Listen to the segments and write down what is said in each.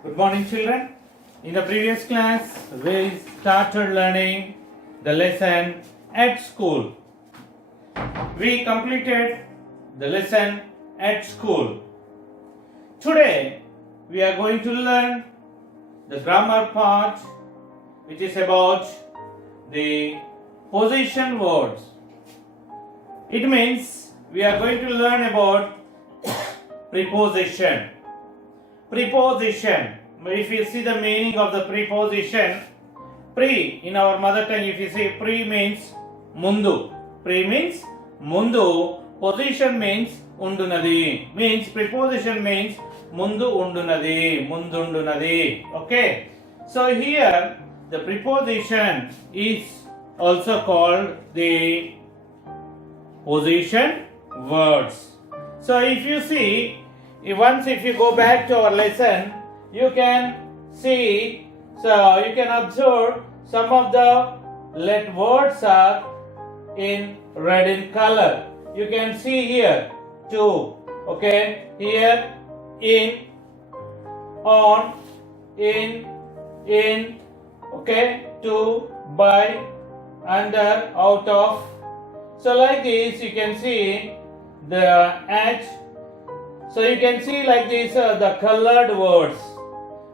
Good morning, children. In the previous class, we started learning the lesson at school. We completed the lesson at school. Today, we are going to learn the grammar part, which is about the possession words. It means we are going to learn about preposition. Preposition. If you see the meaning of the preposition, pre in our mother tongue, if you say pre means mundu. Pre means mundu. Position means undunadi. Means preposition means mundu undunadi. Mundundunadi. Okay. So here the preposition is also called the possession words. So if you see, if you go back to our lesson, you can see, so you can observe some of the words are in red in color. You can see here to, okay, here in, on, in, okay, to, by, under, out of. So like this you can see the at. So you can see like this the colored words.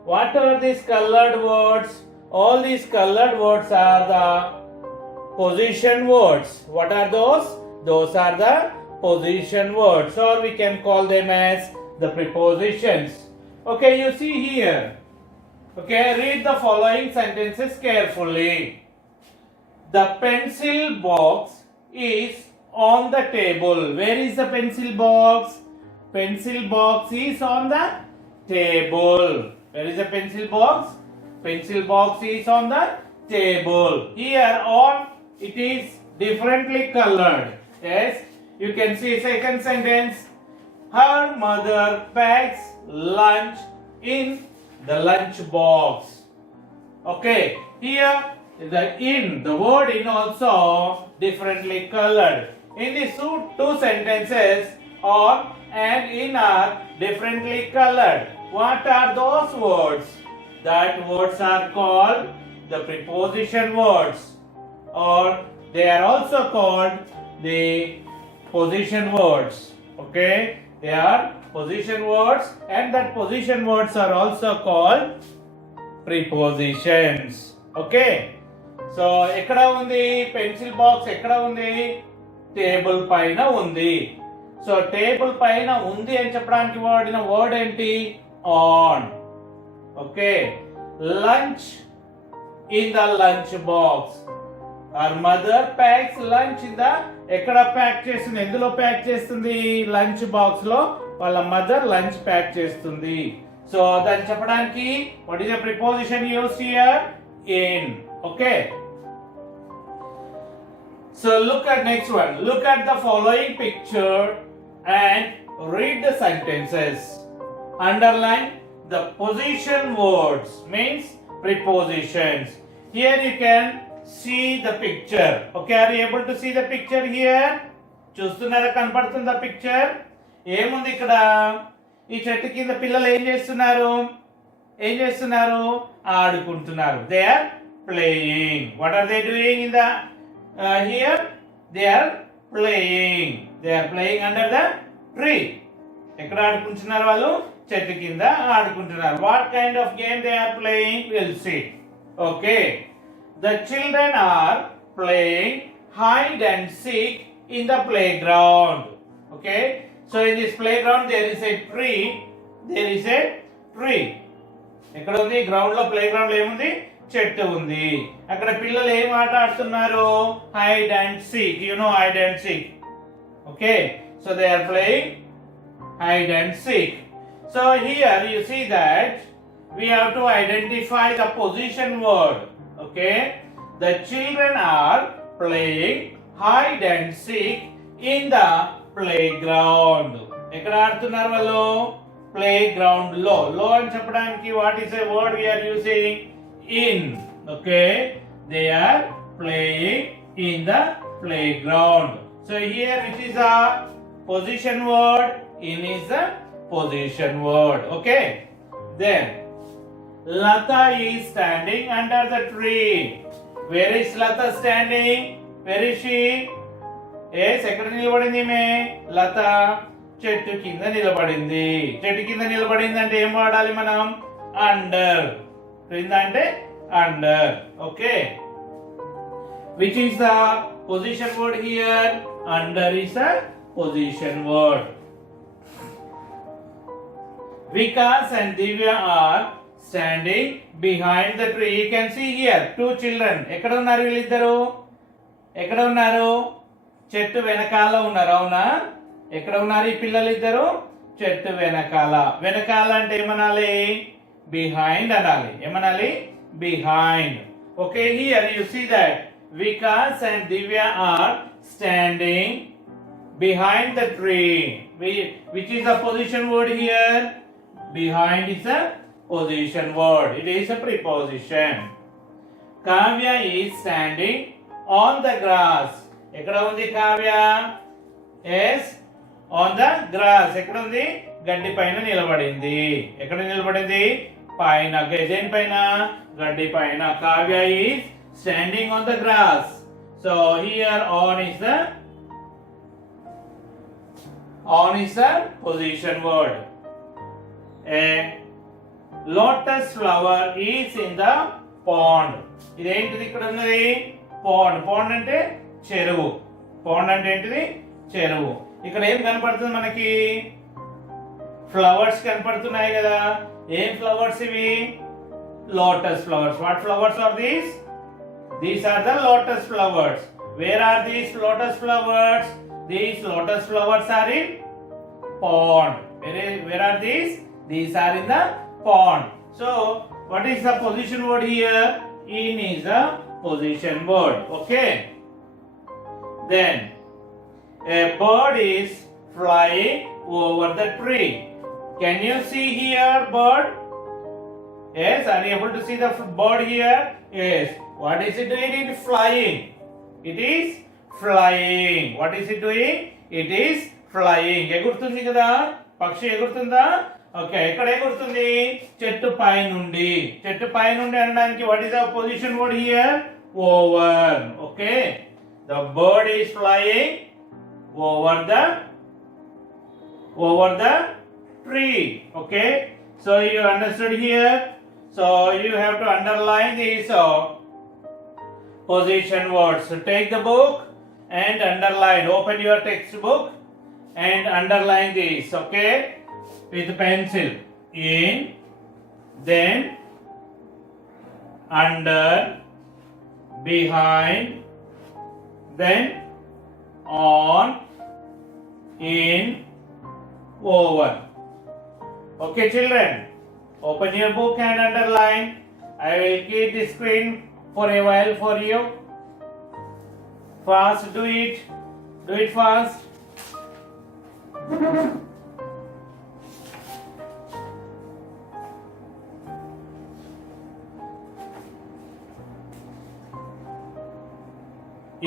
What are these colored words? All these colored words are the possession words. What are those? Those are the possession words, or we can call them as the prepositions. Okay, you see here. Okay, read the following sentences carefully. The pencil box is on the table. Where is the pencil box? Pencil box is on the table. Where is the pencil box? Pencil box is on the table. Here on it is differently colored. Yes, you can see second sentence. Her mother packs lunch in the lunch box. Okay, here the word in also differently colored. In these two sentences, on and in are differently colored. What are those words? That words are called the preposition words, or they are also called the possession words. Okay, they are possession words, and that possession words are also called prepositions. Okay. So ఎక్కడ ఉంది pencil box? ఎక్కడ ఉంది? Table పైన ఉంది. So table పైన ఉంది అని చెప్పడానికి వాడిన వర్డ్ ఏంటి? On. Okay. Lunch in the lunch box. Our mother packs lunch in the, ఎక్కడ ప్యాక్ చేస్తుంది? ఎందులో ప్యాక్ చేస్తుంది? లంచ్ బాక్స్ లో వాళ్ళ మదర్ లంచ్ ప్యాక్ చేస్తుంది. సో దాన్ని చెప్పడానికి what is the preposition used here? In. Okay. So look at next one. Look at the following picture and read the sentences. Underline the possession words, means prepositions. Here you can see the picture. Okay, are you able to see the picture here? చూస్తున్నారా? కనపడుతుందా picture? ఏముంది ఇక్కడ? ఈ చెట్టు కింద పిల్లలు ఏం చేస్తున్నారు? ఆడుకుంటున్నారు. They are playing. What are they doing in the here? They are playing. They are playing under the tree. ఎక్కడ ఆడుకుంటున్నారు వాళ్ళు? చెట్టు కింద ఆడుకుంటున్నారు. What kind of game they are playing? We'll see. Okay. The children are playing hide and seek in the playground. Okay. So in this playground there is a tree. ఎక్కడ ఉంది? Ground లో, play ground లో ఏముంది? చెట్టు ఉంది. అక్కడ పిల్లలు ఏం ఆట ఆడుతున్నారు? Hide and seek. You know hide and seek. Okay, so they are playing hide and seek. So here you see that we have to identify the position word. Okay, the children are playing hide and seek in the playground. ఎక్కడ ఆడుతున్నారు వాళ్ళు? Play ground లో. లో అని చెప్పడానికి what is a word we are using? In. Okay, they are playing in the playground. So here which is a position word? In is the position word. Okay, then Lata is standing under the tree. Where is Lata standing? Where is she? Yes, ఎక్కడ నిలబడింది ఈమె? లత చెట్టు కింద నిలబడింది. చెట్టు కింద నిలబడింది అంటే ఏం వాడాలి మనం? అండర్. కింద అంటే under. Okay. Which is the position word here? Under is a position word. Vikas and Divya are standing behind the tree. You can see here two children. ఎక్కడ ఉన్నారు వీళ్ళిద్దరు? ఎక్కడ ఉన్నారు? చెట్టు వెనకాల ఉన్నారు. అవునా? ఎక్కడ ఉన్నారు ఈ పిల్లలు ఇద్దరు? చెట్టు వెనకాల. వెనకాల అంటే ఏమనాలి? బిహైండ్ అనాలి. ఏమనాలి? Behind. Okay, here you see that Vikas and Divya are standing behind the tree. Which is the position word here? Behind is a position word. It is a preposition. Kavya is standing on the grass. ఎక్కడ ఉంది Kavya? Yes, on the grass. ఎక్కడ ఉంది? గడ్డి పైన నిలబడింది. ఎక్కడ నిలబడింది? పైన. దేని పైన? గడ్డి పైన. Kavya is standing on the grass. So here on is the position word. A lotus flower is in the pond. ఇదేంటిది ఇక్కడ ఉన్నది? పాండ్. పాండ్ అంటే చెరువు. పాండ్ అంటే ఏంటిది? చెరువు. ఇక్కడ ఏం కనపడుతుంది మనకి? ఫ్లవర్స్ కనపడుతున్నాయి కదా. ఏం ఫ్లవర్స్ ఇవి? Lotus flowers. What flowers are these? These are the lotus flowers. Where are these lotus flowers? These lotus flowers are in pond. Where are these? These are in the pond. So, what is the position word here? In is a position word. Okay. Then, a bird is flying over the tree. Can you see here bird? Yes, are you able to see the bird here? Yes. What is it doing? It is flying. It is flying. What is it doing? It is flying. ఎగురుతుంది కదా. పక్షి ఎగురుతుందా? Okay. ఎక్కడ ఎగురుతుంది? చెట్టు పై నుండి. చెట్టు పై నుండి అనడానికి what is the position word here? Over. Okay. The bird is flying over the tree. Okay. So you understood here. So you have to underline these position words. So take the book and underline. Open your textbook and underline these. Okay. With pencil. In, then, under, behind, then, on, in, over. Okay, children. Open your book and underline. I will keep the screen for a while for you. Fast, do it. Do it fast.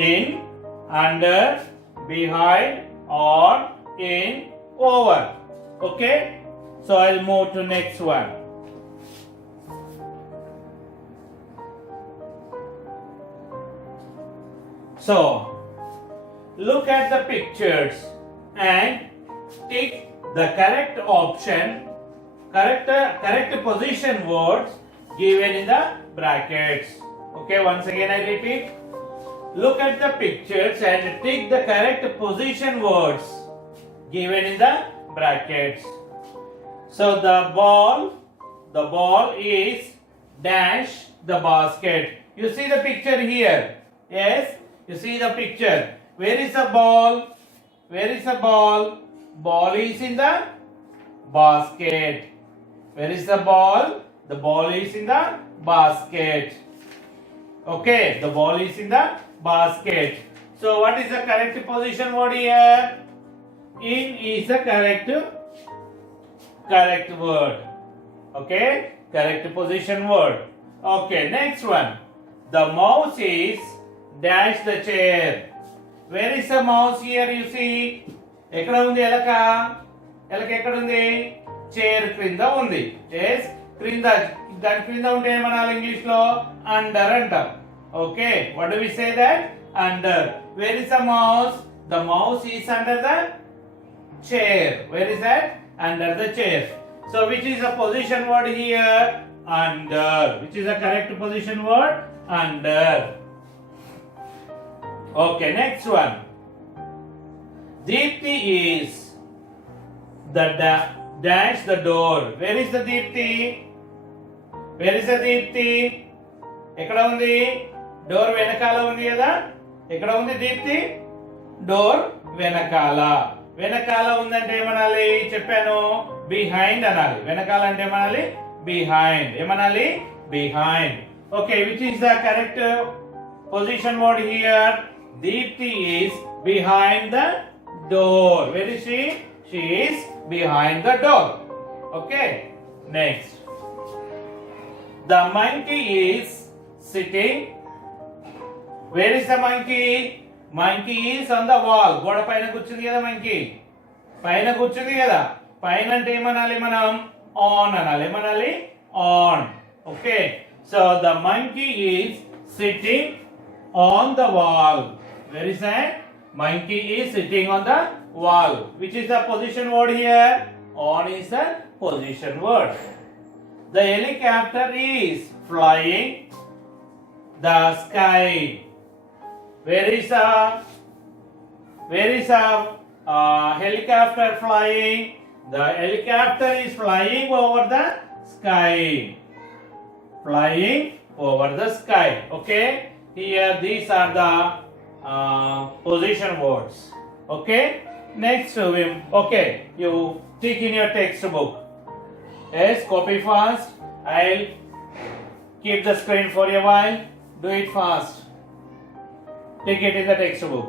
In, under, behind, on, in, over. Okay? So I'll move to next one. So, look at the pictures and tick the correct option, correct position words given in the brackets. Okay, once again I repeat. Look at the pictures and tick the correct position words given in the brackets. So the ball is dash the basket. You see the picture here? Yes, you see the picture. Where is the ball? Where is the ball? Ball is in the basket. Where is the ball? The ball is in the basket. Okay, the ball is in the basket. So what is the correct position word here? In is the correct word. Okay, correct position word. Okay, next one. The mouse is dash the chair. Where is the mouse here? You see, ఎక్కడ ఉంది ఎలక? ఎలక ఎక్కడ ఉంది? Chair క్రింద ఉంది. Yes, క్రింద, దాని క్రింద ఉంటే ఏమనాలి ఇంగ్లీష్ లో? అండర్ అంటాం. Okay, what do we say that? Under. Where is the mouse? The mouse is under the chair. Where is that? Under the chair. So which is the position word here? Under. Which is the correct position word? Under. Okay, next one. Deepthi is the dash the door. Where is the Deepthi? Where is the Deepthi? ఎక్కడ ఉంది? Door వెనకాల ఉంది కదా? ఎక్కడ ఉంది Deepti? Door వెనకాల. వెనకాల ఉందంటే ఏమనాలి? చెప్పాను, బిహైండ్ అనాలి. వెనకాల అంటే ఏమనాలి? బిహైండ్. ఏమనాలి? Behind. Okay, which is the correct position word here? Deepti is behind the door. Where is she? She is behind the door. Okay, next. The monkey is sitting. Where is the monkey? Monkey is on the wall. గోడ పైన కూర్చుంది కదా monkey. పైన కూర్చుంది కదా. పైన అంటే ఏమనాలి మనం? ఆన్ అనాలి. ఏమనాలి? On. Okay, so the monkey is sitting on the wall. Where is that? Monkey is sitting on the wall. Which is the position word here? On is the position word. The helicopter is flying the sky. Where is a helicopter flying? The helicopter is flying over the sky. Flying over the sky. Okay, here these are the position words. Okay, next okay, you take in your textbook. Yes, copy fast. I'll keep the screen for a while. Do it fast. Take it in the textbook.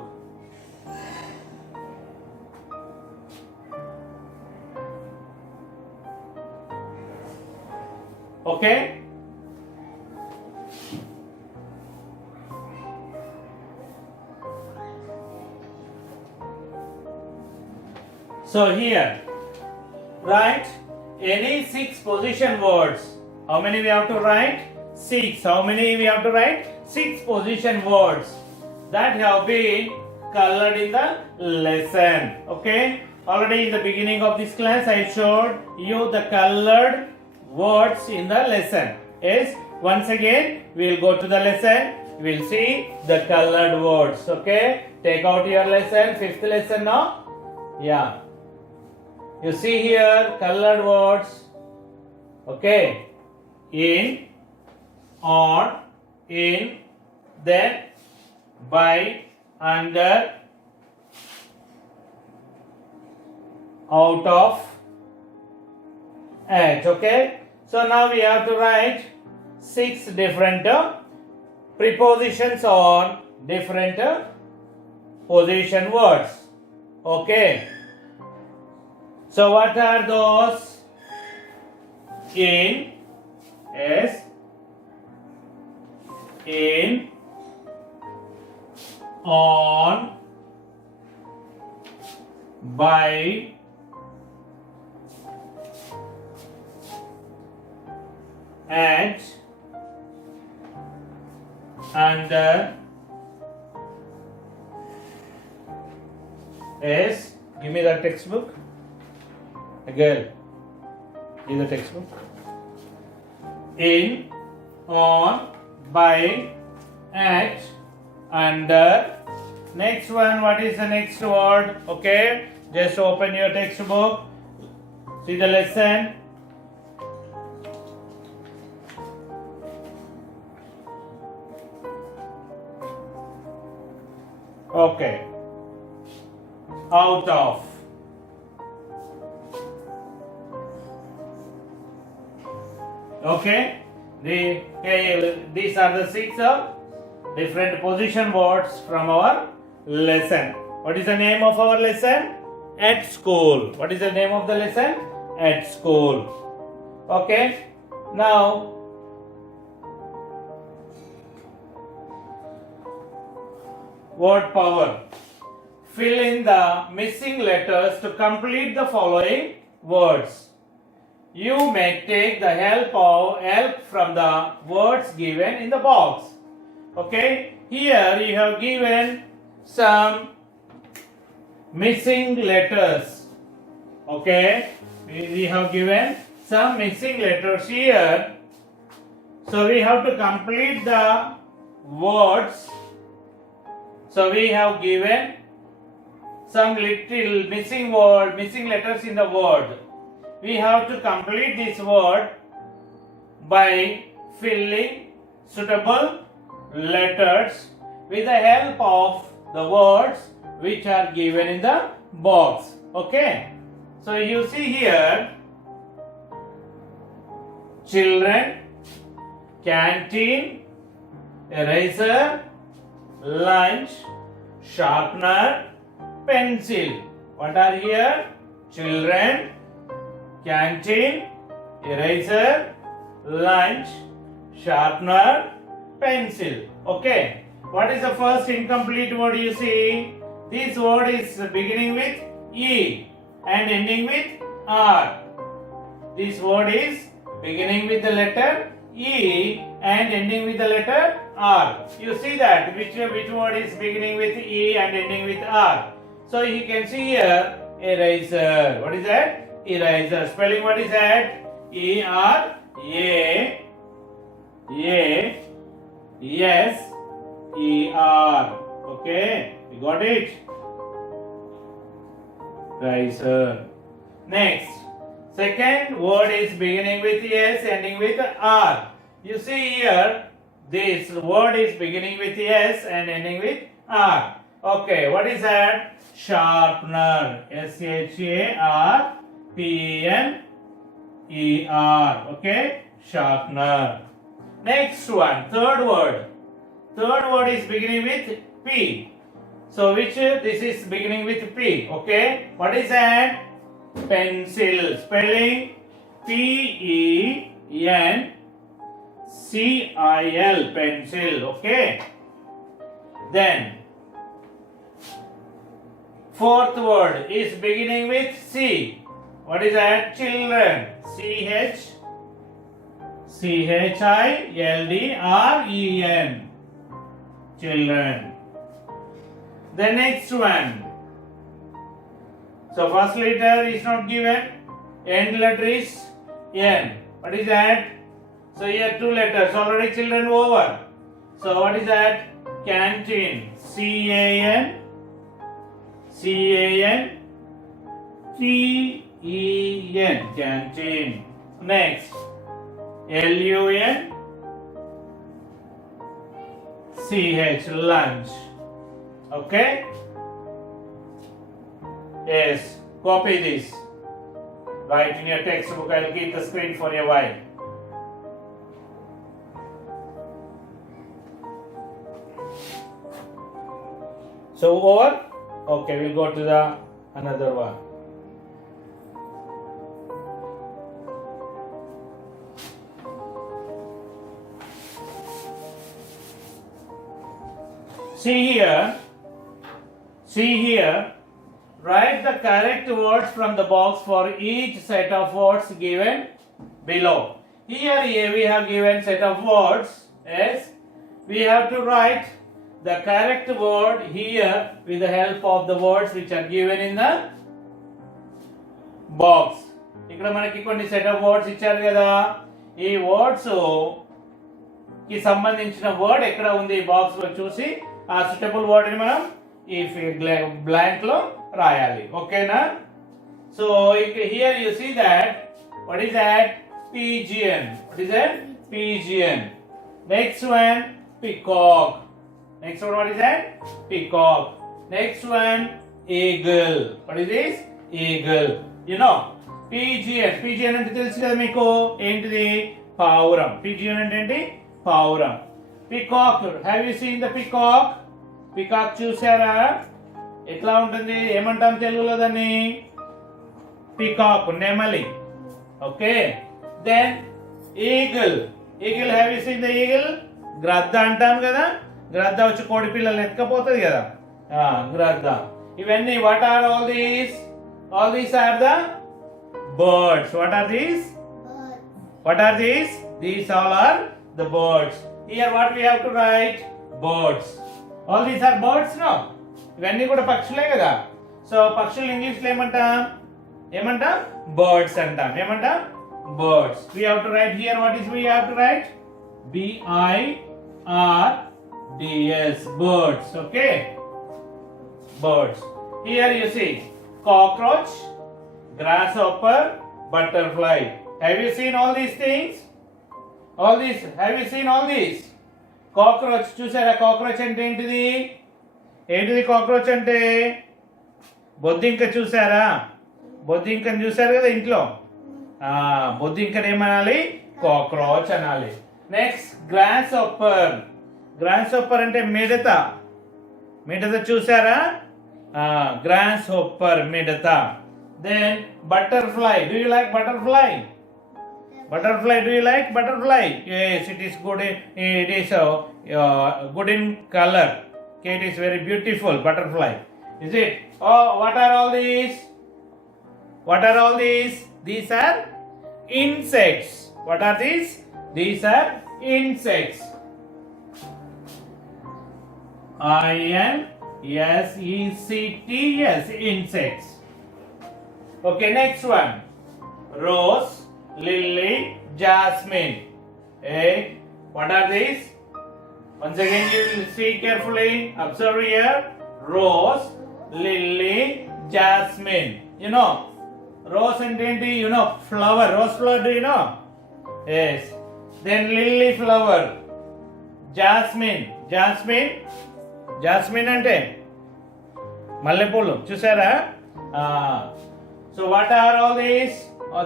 Okay? So here, write any 6 position words. How many we have to write? 6. How many we have to write? 6 position words that have been colored in the lesson. Okay, already in the beginning of this class I showed you the colored words in the lesson. Yes, once again we will go to the lesson. We will see the colored words. Okay, take out your lesson, 5th lesson now. Yeah, you see here colored words. Okay, in, on, in, then, by, under, out of, at. Okay, so now we have to write 6 different prepositions on different position words. Okay, so what are those? In, yes, in, on, by, at, under, yes. Give me that textbook. Again, give the textbook. In, on, by, at, under. Next one, what is the next word? Okay, just open your textbook, see the lesson. Okay, out of. Okay, these are the 6 different position words from our lesson. What is the name of our lesson? At school. What is the name of the lesson? At school. Okay, now word power. Fill in the missing letters to complete the following words. you may take the help from the words given in the box. Okay, here you have given some missing letters. Okay, we have given some missing letters here. So we have to complete the words. So we have given some little missing letters in the word. We have to complete this word by filling suitable letters with the help of the words which are given in the box. Okay, so you see here children, canteen, eraser, lunch, sharpener, pencil. What are here? Children, canteen, eraser, lunch, sharpener, pencil. Okay, what is the first incomplete word you see? This word is beginning with E and ending with R. This word is beginning with the letter E and ending with the letter R. You see that which word is beginning with E and ending with R. So you can see here eraser. What is that? Eraser. Spelling what is that? E-R-A-S-E-R. Okay, you got it? Eraser. Next, second word is beginning with S, ending with R. You see here, this word is beginning with S and ending with R. Okay, what is that? Sharpener. S-H-A-R-P-N-E-R. Okay, sharpener. Next one, third word. Third word is beginning with P. So this is beginning with P. Okay, what is that? Pencil. Spelling P-E-N-C-I-L. Pencil. Okay. Then fourth word is beginning with C. What is that? Children. C-H-I-L-D-R-E-N. Children. The next one. So first letter is not given. End letter is N. What is that? So here two letters. Already children over. So what is that? Canteen. C-A-N-T-E-N. Canteen. Next. L-U-N-C-H. Lunch. Okay? Yes. Copy this. Write in your textbook. I will keep the screen for a while. So over. Okay, we'll go to the another one. See here, write the correct words from the box for each set of words given below. Here we have given set of words. Yes, we have to write the correct word here with the help of the words which are given in the box. ఇక్కడ మనకి కొన్ని set of words ఇచ్చారు కదా. ఈ words కి సంబంధించిన word ఎక్కడ ఉంది ఈ బాక్స్ లో చూసి ఆ సూటబుల్ వర్డ్ ని మనం ఈ బ్లాంక్ లో రాయాలి. ఓకేనా? So here you see that what is that? Pigeon. What is that? Pigeon. Next one, peacock. Next one, what is that? Peacock. Next one, eagle. What is this? Eagle. You know, pigeon. Pigeon అంటే తెలుసు కదా మీకు, ఏంటిది? పావురం. Pigeon అంటే ఏంటి? పావురం. Peacock. Have you seen the peacock? Peacock చూసారా? ఎట్లా ఉంటుంది? ఏమంటాం తెలుగులో దాన్ని? Peacock. నెమలి. Okay. Then eagle. Eagle. Have you seen the eagle? గ్రద్ద అంటాం కదా. గ్రద్ద వచ్చి కోడి పిల్లలు ఎత్తుకపోతుంది కదా. గ్రద్ద. ఇవన్నీ what are all these? All these are the birds. What are these? What are these? These all are the birds. Here what we have to write? Birds. All these are birds, no? ఇవన్నీ కూడా పక్షులే కదా. So పక్షులు English లో ఏమంటాం birds అంటాం. ఏమంటాం birds. We have to write here. What is we have to write? birds. Birds. Okay. Birds. Here you see cockroach, grasshopper, butterfly. Have you seen all these things? All these. Have you seen all these? Cockroach. చూసారా cockroach అంటే ఏంటిది? ఏంటిది cockroach అంటే? బొద్దింక చూసారా? బొద్దింకని చూసారు కదా ఇంట్లో. బొద్దింకని ఏమనాలి? కాక్రోచ్ అనాలి. నెక్స్ట్ గ్రాస్హోప్పర్. గ్రాస్హోప్పర్ అంటే మిడత. మిడత చూసారా? గ్రాస్హోప్పర్ మిడత. Then butterfly. Do you like butterfly? Butterfly. Do you like butterfly? Yes, it is good. It is good in color. Okay, it is very beautiful. Butterfly. Is it? Oh, what are all these? What are all these? These are insects. What are these? These are insects. insects. Insects. Okay, next one. Rose, lily, jasmine. What are these? Once again you will see carefully. Observe here. Rose, lily, jasmine. You know, rose and enti, you know, flower. Rose flower, do you know? Yes. Then lily flower. Jasmine. Jasmine ante మల్లెపూలు చూసారా? So what are all these?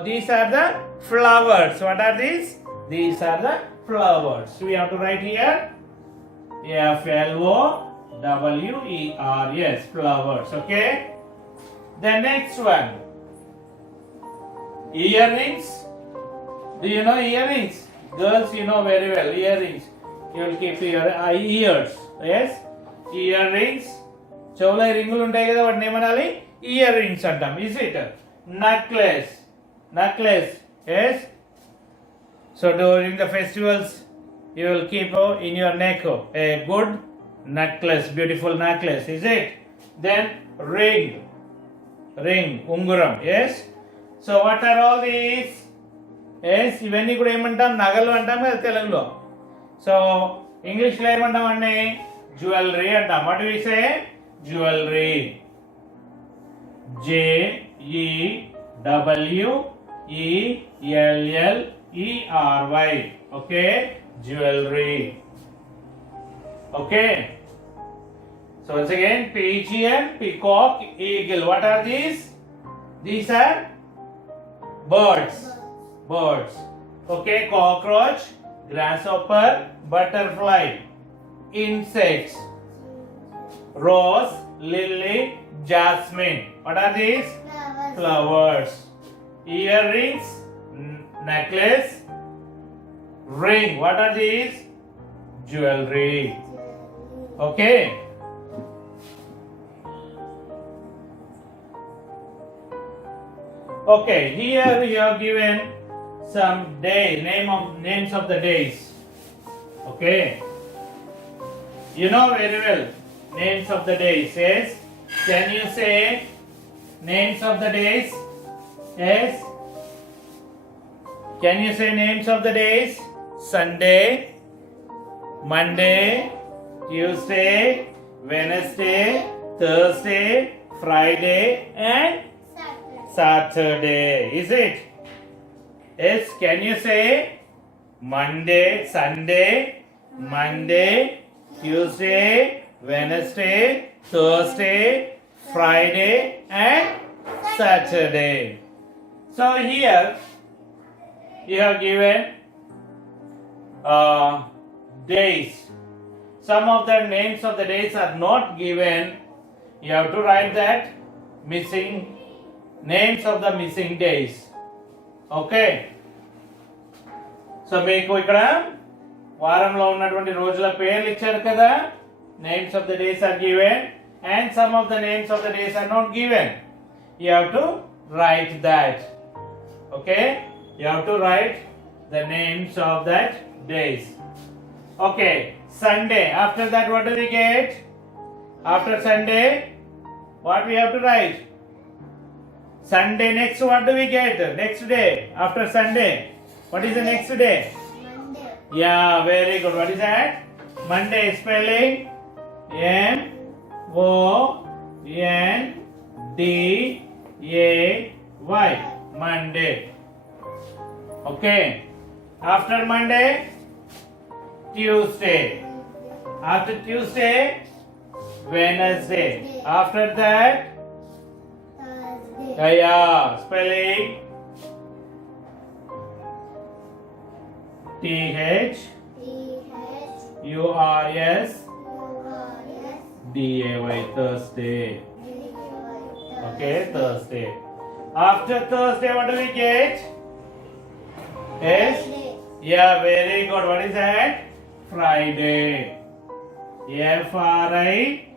These are the flowers. What are these? These are the flowers. We have to write here flowers. Flowers. Okay. The next one, earrings. Do you know earrings? Girls, you know very well earrings. You will keep your ears. Yes, earrings. చెవులో రింగులు ఉంటాయి కదా, వాటిని ఏమనాలి? Ear rings అంటాం. Is it? Necklace. Yes. So during the festivals you will keep in your neck a good necklace, beautiful necklace. Is it? Then ring, unguram. Yes. So what are all these? Yes, ఇవన్నీ కూడా ఏమంటాం? నగలు అంటాం కదా తెలుగులో. So English లో ఏమంటాం అండి? జ్యువెలరీ అంటాం. What we say? Jewellery. JEWELLERY. Okay, jewelry. Okay. So once again, pigeon, peacock, eagle. What are these? These are birds. Okay, cockroach, grasshopper, butterfly. Insects. Rose, lily, jasmine. What are these? Flowers. Earrings, necklace, ring. What are these? Jewelry. Okay. Okay, here we have given some names of the days. Okay. You know very well names of the days. Yes. Can you say names of the days? Yes. Can you say names of the days? Sunday, Monday, Tuesday, Wednesday, Thursday, Friday and Saturday. Is it? Yes. Can you say Monday, Sunday, Monday, Tuesday, Wednesday, Thursday, Friday and Saturday? So here you have given days. Some of the names of the days are not given. You have to write that missing names of the missing days. Okay. So మీకు ఇక్కడ వారంలో ఉన్నటువంటి రోజుల పేర్లు ఇచ్చారు కదా. Names of the days are given and some of the names of the days are not given. You have to write that. Okay. You have to write the names of that days. Okay, Sunday. After that, what do we get? After Sunday, what we have to write? Sunday. Next, what do we get? Next day. After Sunday, what is the next day? Monday. Yeah, very good. What is that? Monday. Spelling M O N D A Y. Monday. Okay. After Monday, Tuesday. After Tuesday, Wednesday. After that, Thursday. yeah, spelling T H T-H-U-R-S. U R S D A Y. Thursday. Okay, Thursday. After Thursday, what do we get? Yes. Yeah, very good. What is that? Friday. F R I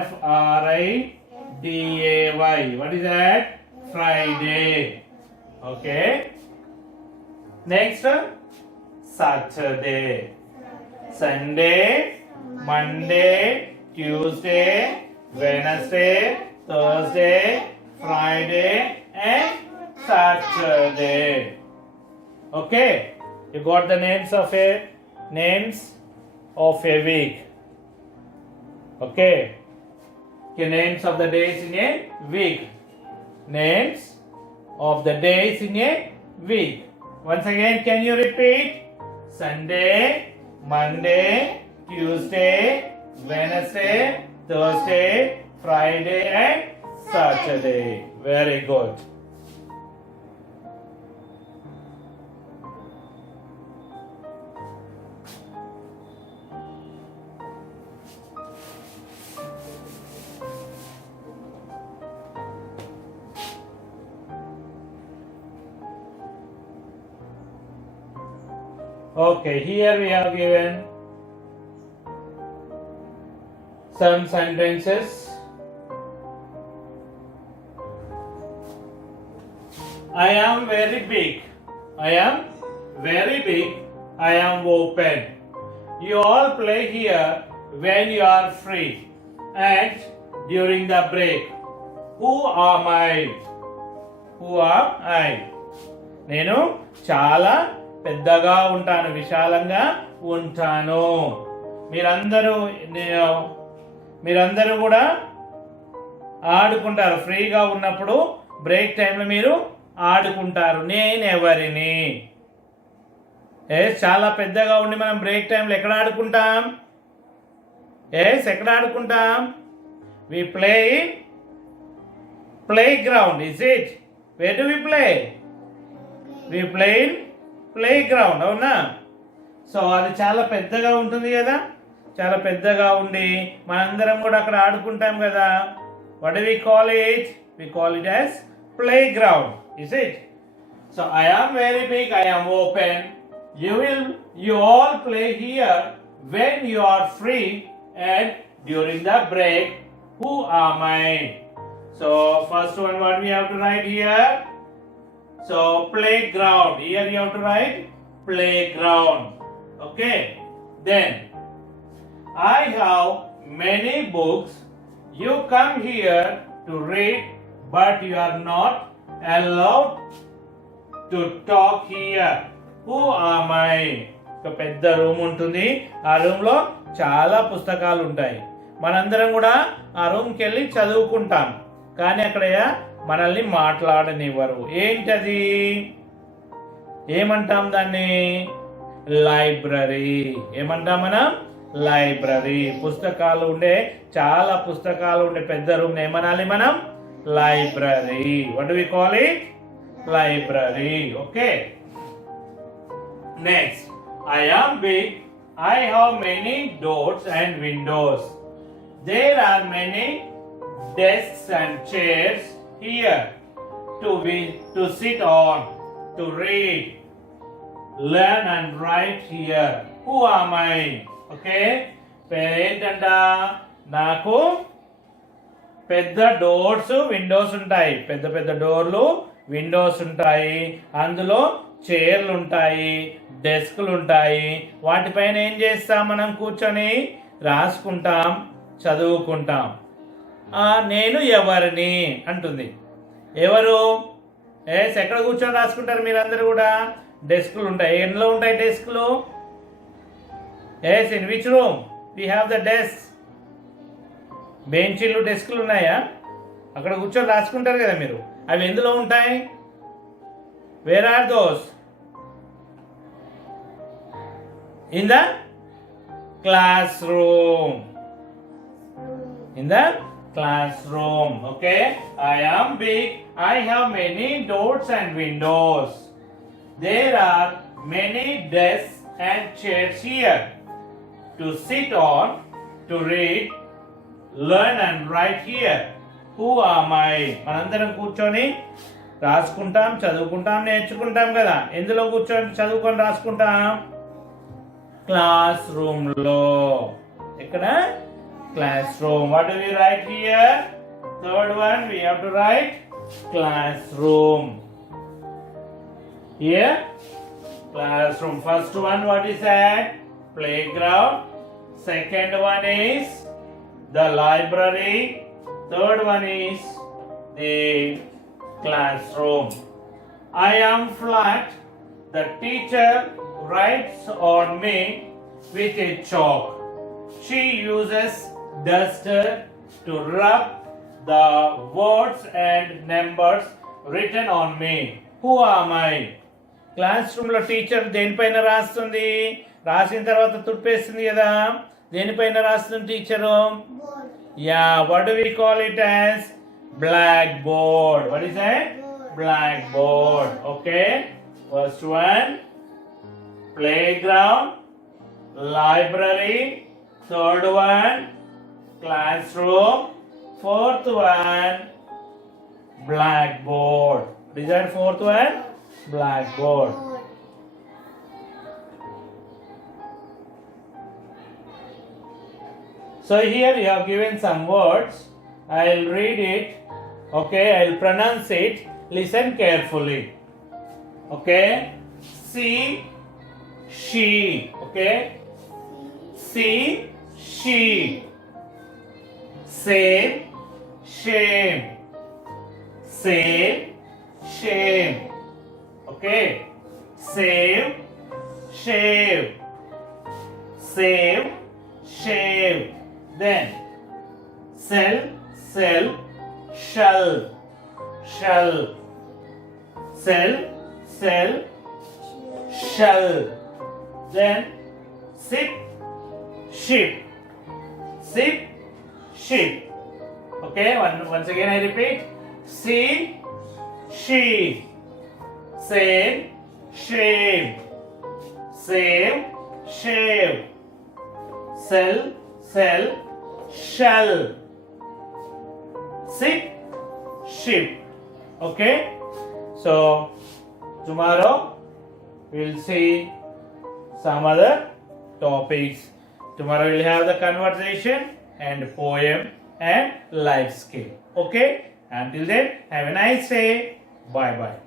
F R I D A Y. What is that? Friday. Okay. Next, Saturday. Sunday, Monday, Tuesday, Wednesday, Thursday, Friday, and Saturday. Okay. You got the names of a week. Okay. Names of the days in a week. Names of the days in a week. Once again, can you repeat? Sunday, Monday, Tuesday, Wednesday, Thursday, Friday, and Saturday. Very good. Okay, here we have given some sentences. I am very big. I am very big. I am open. You all play here when you are free and during the break. Who am I? Who am I? నేను చాలా పెద్దగా ఉంటాను, విశాలంగా ఉంటాను. మీరందరూ కూడా ఆడుకుంటారు. ఫ్రీగా ఉన్నప్పుడు బ్రేక్ టైంలో మీరు ఆడుకుంటారు. నేనెవరిని? చాలా పెద్దగా ఉండి మనం బ్రేక్ టైంలో ఎక్కడ ఆడుకుంటాం? ఎక్కడ ఆడుకుంటాం? We play ground. Is it? Where do we play? We play in play ground. అవునా? సో అది చాలా పెద్దగా ఉంటుంది కదా, చాలా పెద్దగా ఉండి మనందరం కూడా అక్కడ ఆడుకుంటాం కదా. What do we call it? We call it as play ground. Is it? So I am very big, I am open. You all play here when you are free and during the break. Who am I? So first one, what we have to write here? So playground. Here you have to write playground. Okay. Then I have many books. You come here to read, but you are not allowed to talk here. Who am I? ఒక పెద్ద room ఉంటుంది. ఆ room లో చాలా పుస్తకాలు ఉంటాయి. మనందరం కూడా ఆ రూమ్కి వెళ్ళి చదువుకుంటాం, కానీ అక్కడ మనల్ని మాట్లాడనివ్వరు. ఏంటది? ఏమంటాం దాన్ని? లైబ్రరీ. ఏమంటాం మనం? లైబ్రరీ. పుస్తకాలు ఉండే, చాలా పుస్తకాలు ఉండే పెద్ద రూమ్ ఏమనాలి మనం? Library. What do we call it? Library. Okay. Next, I am big. I have many doors and windows. There are many desks and chairs here to sit on, to read, learn and write here. Who am I? Okay. ఏంటంట? నాకు పెద్ద doors Windows ఉంటాయి, పెద్ద పెద్ద డోర్లు Windows ఉంటాయి, అందులో చైర్లు ఉంటాయి, డెస్క్లు ఉంటాయి. వాటిపైన ఏం చేస్తాం మనం? కూర్చొని రాసుకుంటాం, చదువుకుంటాం. నేను ఎవరిని అంటుంది. ఎవరు? ఎక్కడ కూర్చొని రాసుకుంటారు మీరందరూ కూడా? డెస్క్లు ఉంటాయి. ఎన్నో ఉంటాయి డెస్క్లు? In which room we have the desk? బెంచీలు డెస్క్లు ఉన్నాయా? అక్కడ కూర్చొని రాసుకుంటారు కదా మీరు. అవి ఎందులో ఉంటాయి? Where are those? In the class room. In the classroom. Okay, I am big, I have many doors and windows, there are many desks and chairs here to sit on, to read, learn and write here. Who am I? మనందరం కూర్చొని రాసుకుంటాం, చదువుకుంటాం, నేర్చుకుంటాం కదా. ఎందులో కూర్చొని చదువుకొని రాసుకుంటాం? క్లాస్ రూమ్ లో. ఎక్కడ? Classroom. What do we write here? Third one, we have to write classroom. Here, classroom. First one, what is that? Playground. Second one is the library. Third one is the classroom. I am flat. The teacher writes on me with a chalk. She uses duster to rub the words and numbers written on me. Who am I? Class room లో teacher దేనిపైన రాస్తుంది? రాసిన తర్వాత తుడిపేస్తుంది కదా. దేనిపైన రాస్తుంది teacher? Yeah, what do we call it as? Black board. What is that? Black board. Okay, first one playground, library. Third one, classroom. Fourth one, blackboard. What is that fourth one? Blackboard. So here you have given some words. I'll read it. Okay, I'll pronounce it. Listen carefully. Okay, see, she. Okay, see, she. Same, shame. Same, shame. Okay, same, shame. Same, shame. Then sell, sell, shall, shall. Sell, sell, shall. Then sip, ship, sip, ship. Okay, once again I repeat. See, she. Same, shame. Same, shame. Sell, sell, shall. Sip, ship. Okay, so tomorrow we'll see some other topics. Tomorrow we'll have the conversation and poem and life skill. Okay, until then, have a nice day. Bye bye.